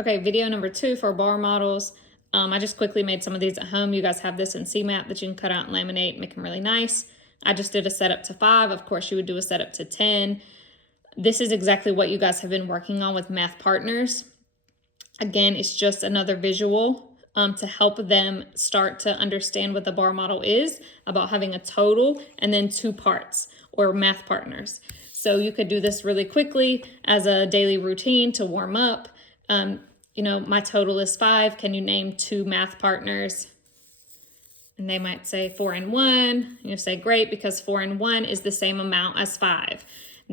Okay, video number 2 for bar models. I just quickly made some of these at home. You guys have this in CMAP that you can cut out and laminate, make them really nice. I just did a setup to 5. Of course, you would do a setup to 10. This is exactly what you guys have been working on with Math Partners. Again, it's just another visual to help them start to understand what the bar model is, about having a total and then 2 parts, or Math Partners. So you could do this really quickly as a daily routine to warm up. You know, my total is 5. Can you name 2 Math Partners? And they might say 4 and 1. You say, great, because 4 and 1 is the same amount as 5.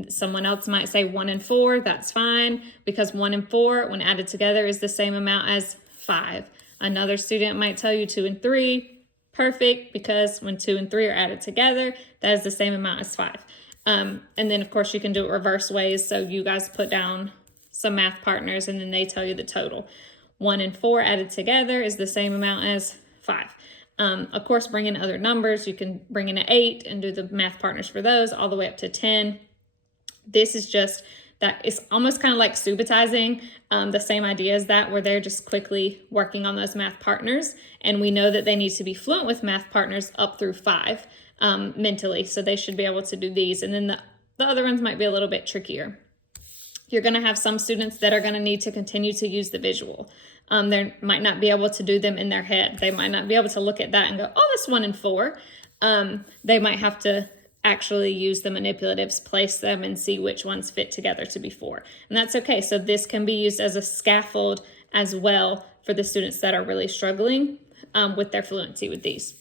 Someone else might say 1 and 4. That's fine, because 1 and 4, when added together, is the same amount as 5. Another student might tell you 2 and 3. Perfect, because when 2 and 3 are added together, that is the same amount as 5. And then, of course, you can do it reverse ways. So you guys put down some Math Partners, and then they tell you the total. 1 and 4 added together is the same amount as 5. Of course, bring in other numbers. You can bring in an 8 and do the Math Partners for those, all the way up to 10. This is just that it's almost kind of like subitizing, the same idea as that, where they're just quickly working on those Math Partners. And we know that they need to be fluent with Math Partners up through 5 mentally. So they should be able to do these. And then the other ones might be a little bit trickier. You're going to have some students that are going to need to continue to use the visual. They might not be able to do them in their head. They might not be able to look at that and go, oh, that's 1 and 4. They might have to actually use the manipulatives, place them, and see which ones fit together to be 4. And that's okay. So this can be used as a scaffold as well for the students that are really struggling with their fluency with these.